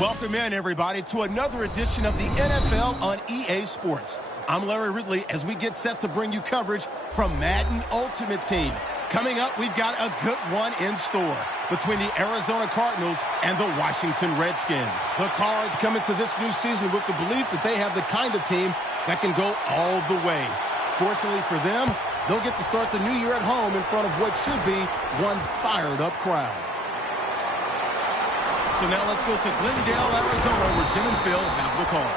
Welcome in, everybody, to another edition of the NFL on EA Sports. I'm Larry Ridley as we get set to bring you coverage from Madden Ultimate Team. Coming up, we've got a good one in store between the Arizona Cardinals and the Washington Redskins. The Cards come into this new season with the belief that they have the kind of team that can go all the way. Fortunately for them, they'll get to start the new year at home in front of what should be one fired-up crowd. So now let's go to Glendale, Arizona, where Jim and Phil have the call.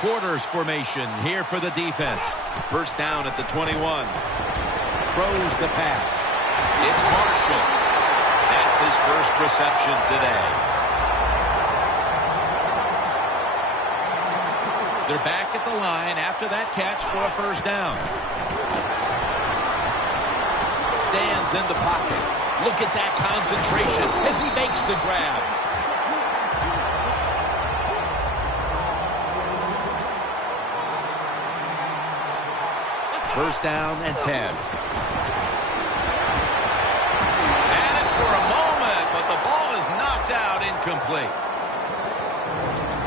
Quarters formation here for the defense. First down at the 21. Throws the pass. It's Marshall. That's his first reception today. They're back at the line after that catch for a first down. Stands in the pocket. Look at that concentration as he makes the grab. First down and 10. Had it for a moment, but the ball is knocked out incomplete.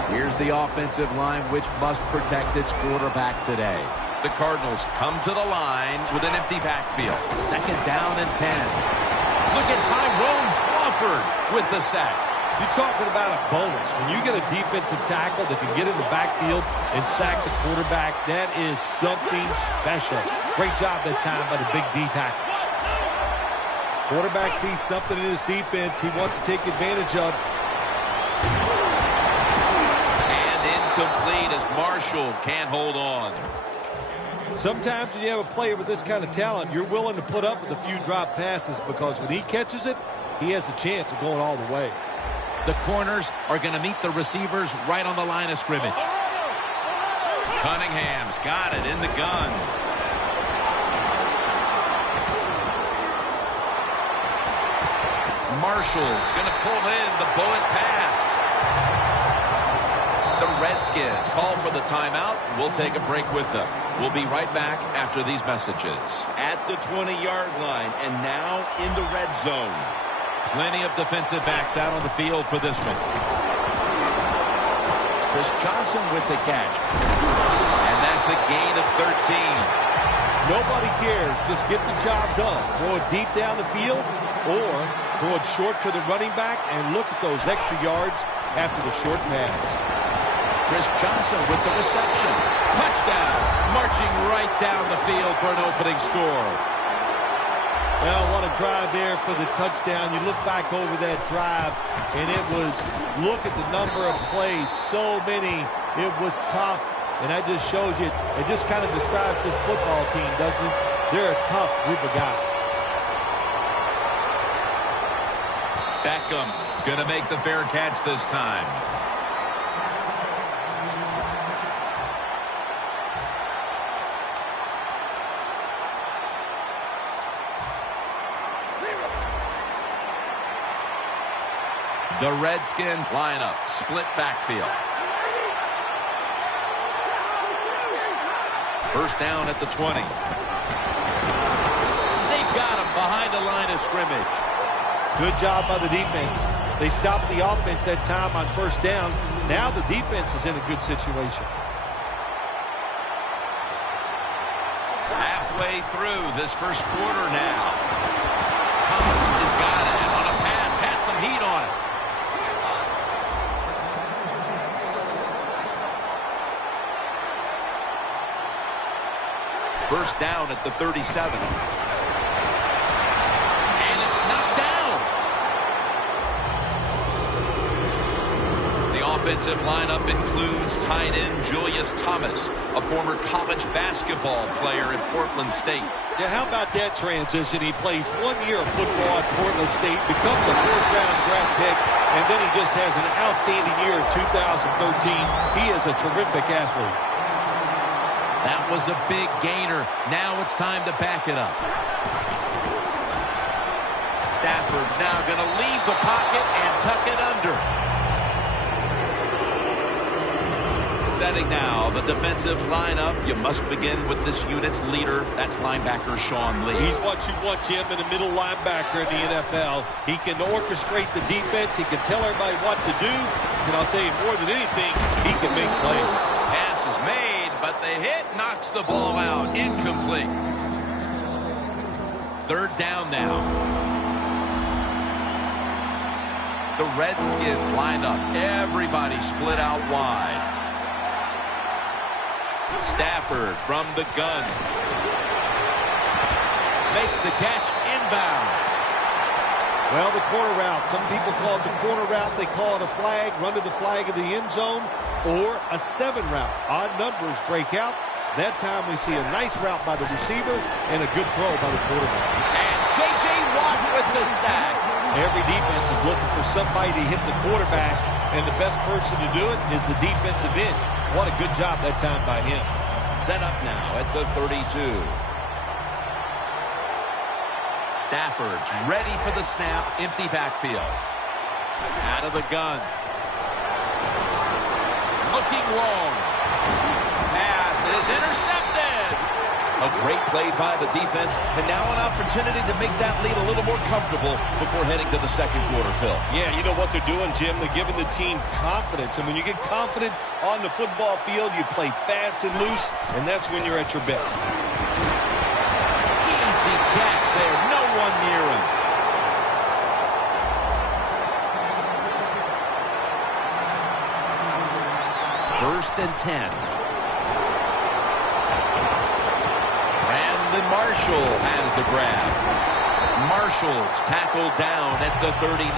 Here's the offensive line, which must protect its quarterback today. The Cardinals come to the line with an empty backfield. Second down and 10. Look at Tyrone Crawford with the sack. You're talking about a bonus. When you get a defensive tackle that can get in the backfield and sack the quarterback, that is something special. Great job that time by the big D tackle. Quarterback sees something in his defense he wants to take advantage of. And incomplete as Marshall can't hold on. Sometimes when you have a player with this kind of talent, you're willing to put up with a few drop passes because when he catches it, he has a chance of going all the way. The corners are going to meet the receivers right on the line of scrimmage. Cunningham's got it in the gun. Marshall's going to pull in the bullet pass. The Redskins call for the timeout. We'll take a break with them. We'll be right back after these messages. At the 20-yard line and now in the red zone. Plenty of defensive backs out on the field for this one. Chris Johnson with the catch. And that's a gain of 13. Nobody cares. Just get the job done. Throw it deep down the field or throw it short to the running back and look at those extra yards after the short pass. Chris Johnson with the reception. Touchdown. Marching right down the field for an opening score. Well, what a drive there for the touchdown. You look back over that drive, and it was, look at the number of plays, so many. It was tough, and that just shows you, it just kind of describes this football team, doesn't it? They're a tough group of guys. Beckham is going to make the fair catch this time. The Redskins lineup, split backfield. First down at the 20. They've got him behind the line of scrimmage. Good job by the defense. They stopped the offense that time on first down. Now the defense is in a good situation. Halfway through this first quarter now. Thomas has got it, and on a pass, had some heat on it. First down at the 37. And it's knocked down. The offensive lineup includes tight end Julius Thomas, a former college basketball player at Portland State. Yeah, how about that transition? He plays 1 year of football at Portland State, becomes a fourth-round draft pick, and then he just has an outstanding year in 2013. He is a terrific athlete. That was a big gainer. Now it's time to back it up. Stafford's now going to leave the pocket and tuck it under. setting now. The defensive lineup. You must begin with this unit's leader. That's linebacker Sean Lee. He's what you want, Jim, in a middle linebacker in the NFL. He can orchestrate the defense. He can tell everybody what to do. And I'll tell you, more than anything, he can make plays. Pass is made, but the hit knocks the ball out. Incomplete. Third down now. The Redskins lined up. Everybody split out wide. Stafford from the gun. Makes the catch inbounds. Well, the corner route. Some people call it the corner route. They call it a flag, run to the flag of the end zone, or a 7 route. Odd numbers break out. That time we see a nice route by the receiver and a good throw by the quarterback. And J.J. Watt with the sack. Every defense is looking for somebody to hit the quarterback, and the best person to do it is the defensive end. What a good job that time by him. Set up now at the 32. Stafford's ready for the snap. Empty backfield. Out of the gun. Looking long. Pass is intercepted. A great play by the defense, and now an opportunity to make that lead a little more comfortable before heading to the second quarter, Phil. Yeah, you know what they're doing, Jim? They're giving the team confidence. And when you get confident on the football field, you play fast and loose, and that's when you're at your best. Easy catch there. No one near him. First and 10. Marshall has the grab. Marshall's tackled down at the 39.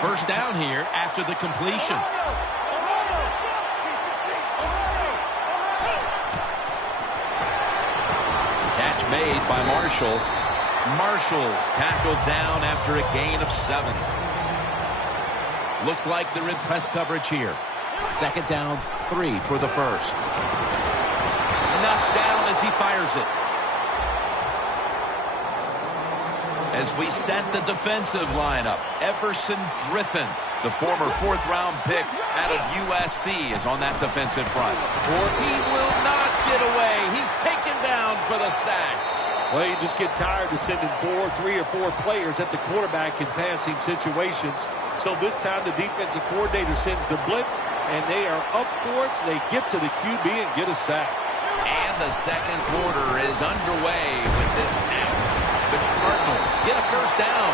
First down here after the completion. Catch made by Marshall. Marshall's tackled down after a gain of 7. Looks like they're in press coverage here. Second down, 3 for the first. Knocked down as he fires it. As we set the defensive lineup, Everson Griffin, the former 4th-round pick out of USC, is on that defensive front. Or he will not get away. He's taken down for the sack. Well, you just get tired of sending 3 or 4 players at the quarterback in passing situations. So this time the defensive coordinator sends the blitz, and they are up for it. They get to the QB and get a sack. And the second quarter is underway with this snap. The Cardinals get a first down.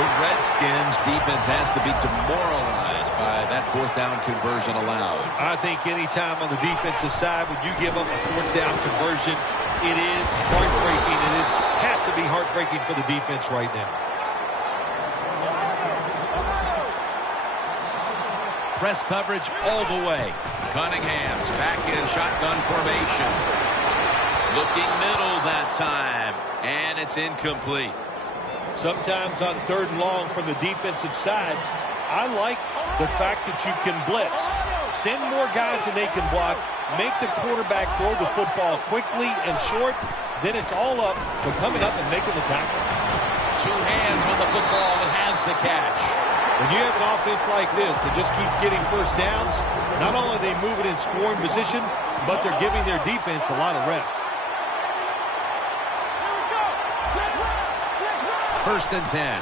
The Redskins defense has to be demoralized by that 4th down conversion allowed. I think any time on the defensive side when you give up a 4th down conversion, it is heartbreaking, and it has to be heartbreaking for the defense right now. Press coverage all the way. Cunningham's back in shotgun formation. Looking middle that time, and it's incomplete. Sometimes on 3rd and long from the defensive side, I like the fact that you can blitz. Send more guys than they can block. Make the quarterback throw the football quickly and short. Then it's all up for coming up and making the tackle. 2 hands on the football and has the catch. When you have an offense like this that just keeps getting first downs, not only are they moving in scoring position, but they're giving their defense a lot of rest. First and 10.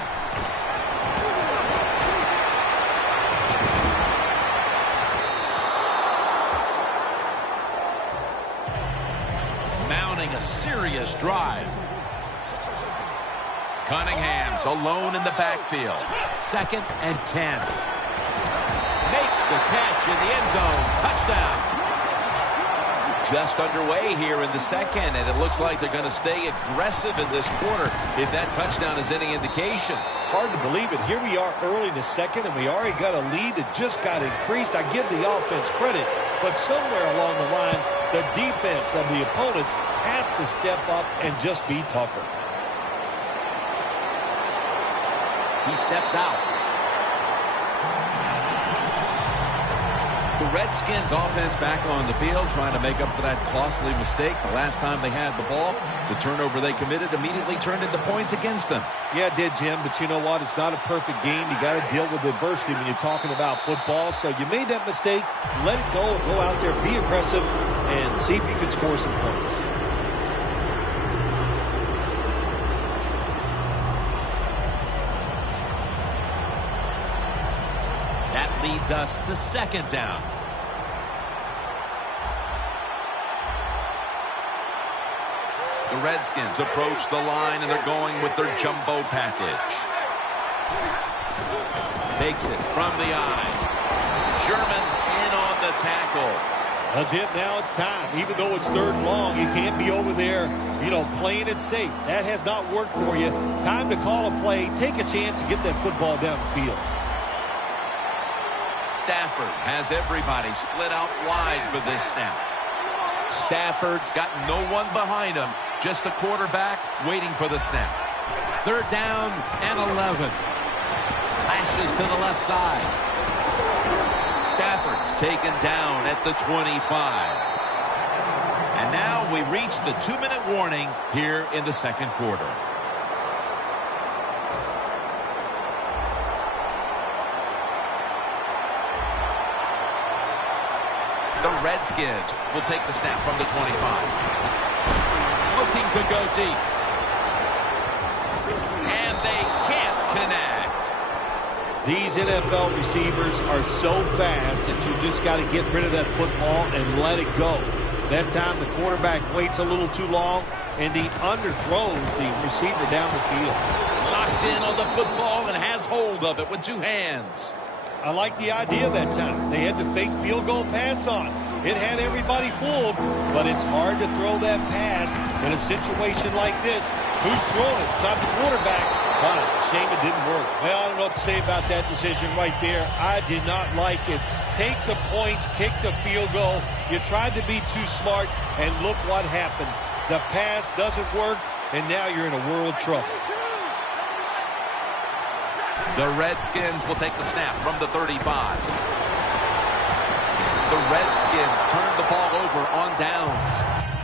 Mounting a serious drive. Cunningham's alone in the backfield. Second and 10. Makes the catch in the end zone. Touchdown. Just underway here in the second, and it looks like they're going to stay aggressive in this quarter if that touchdown is any indication. Hard to believe it. Here we are early in the second, and we already got a lead that just got increased. I give the offense credit, but somewhere along the line, the defense of the opponents has to step up and just be tougher. He steps out. The the Redskins offense back on the field trying to make up for that costly mistake. The last time they had the ball, the turnover they committed immediately turned into points against them. Yeah, it did, Jim, but you know what? It's not a perfect game. You got to deal with adversity when you're talking about football. So you made that mistake, let it go, and go out there, be aggressive, and see if you can score some points. That leads us to second down. The Redskins approach the line, and they're going with their jumbo package. Takes it from the eye. Sherman's in on the tackle. Jim, now it's time. Even though it's third and long, you can't be over there, playing it safe. That has not worked for you. Time to call a play, take a chance, and get that football down the field. Stafford has everybody split out wide for this snap. Stafford's got no one behind him, just a quarterback waiting for the snap. Third down and 11. Slashes to the left side. Stafford's taken down at the 25. And now we reach the 2-minute warning here in the second quarter. The Redskins will take the snap from the 25. Looking to go deep. And they can't connect. These NFL receivers are so fast that you just got to get rid of that football and let it go. That time the quarterback waits a little too long, and he underthrows the receiver down the field. Locked in on the football and has hold of it with two hands. I like the idea that time. They had the fake field goal pass on. It had everybody fooled, but it's hard to throw that pass in a situation like this. Who's throwing it? It's not the quarterback. Shame it didn't work. Well, I don't know what to say about that decision right there. I did not like it. Take the points, kick the field goal. You tried to be too smart, and look what happened. The pass doesn't work, and now you're in a world of trouble. The Redskins will take the snap from the 35. The Redskins turn the ball over on downs.